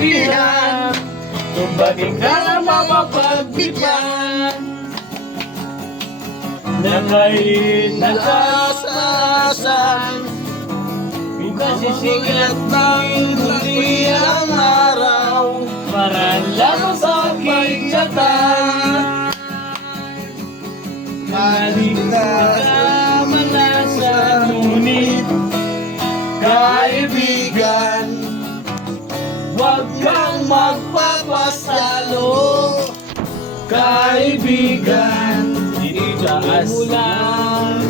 maintindihan kung bakit ka mapagbigyan Nakainit na kasasan Ikasisikat ng muli ang araw Para lang sa aking tiyatan Maligtas na malasa Ngunit kaibigan Huwag kang magpapasalo Kaibigan Itaas mo lang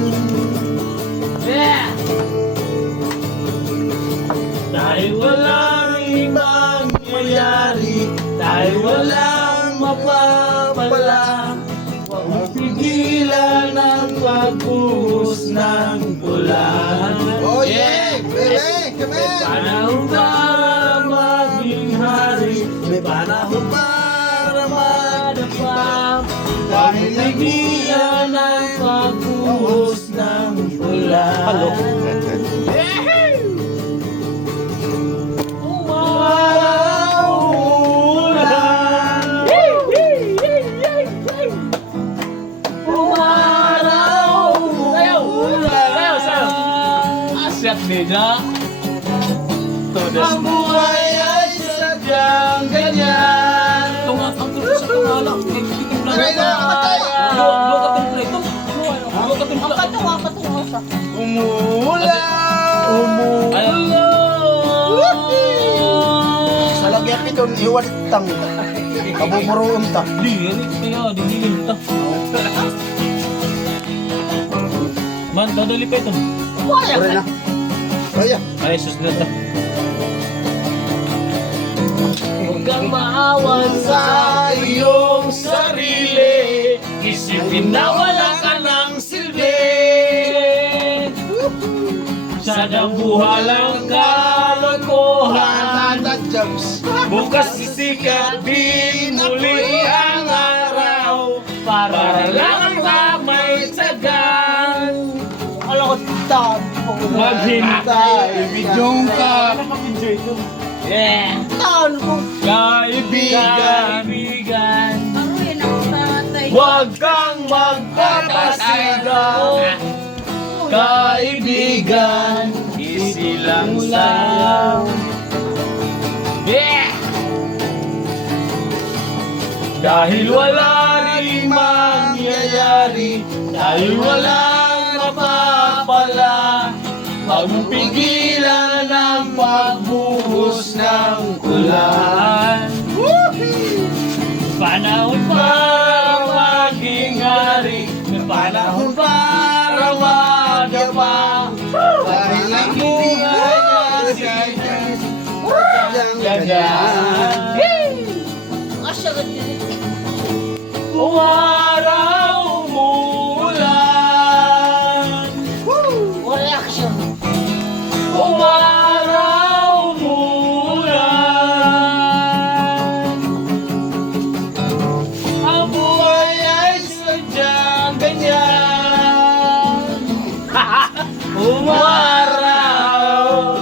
Dahil walang ibang mangyayari Dahil walang mapapala Huwag mong pigilan ang pagbuhos ng ulan Oh yeah! Bebe! Kami! May panahon para maging hari May panahon para madapa Dahil pigilan ang pagbuhos ng ulan Beda Ang buhay ay sadyang ganyan Tumatang ko sa pangalan. Kaya na! Umulan Sa lagyan ito, iwan tang. Kabumuroon ta. Di, kaya dinilin ta. Man, dadali pa ito. Pare na. Kaya. Ay, susunod na. Huwag kang maawan sa iyong sarili Isipin na wala ka ng silbi Sa dabuhan lang kalokohan Tata jumps. Bukas sisikat din muli ang araw Para lang may tsagan Alam ko, tan. Maghintay, bidyong ka Yeah! Tan ko. Kaibigan, huwag kang magpapasigaw Kaibigan, isilang sayaw Yeah! Dahil wala rin mangyayari Dahil walang mapapala Huwag mong pigilan ang pagbuhos ng ulan Panahon para maging hari May panahon para magapa Dahil ang buhay ay ganyan Kung araw umuulan Kung araw umuulan Ang buhay ay sadyang ganyan Umaraw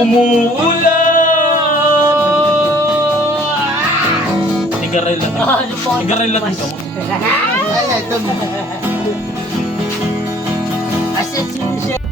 Umuulan Tigaray lang. Tigaray lang ito. Ay, ito. Asit siya.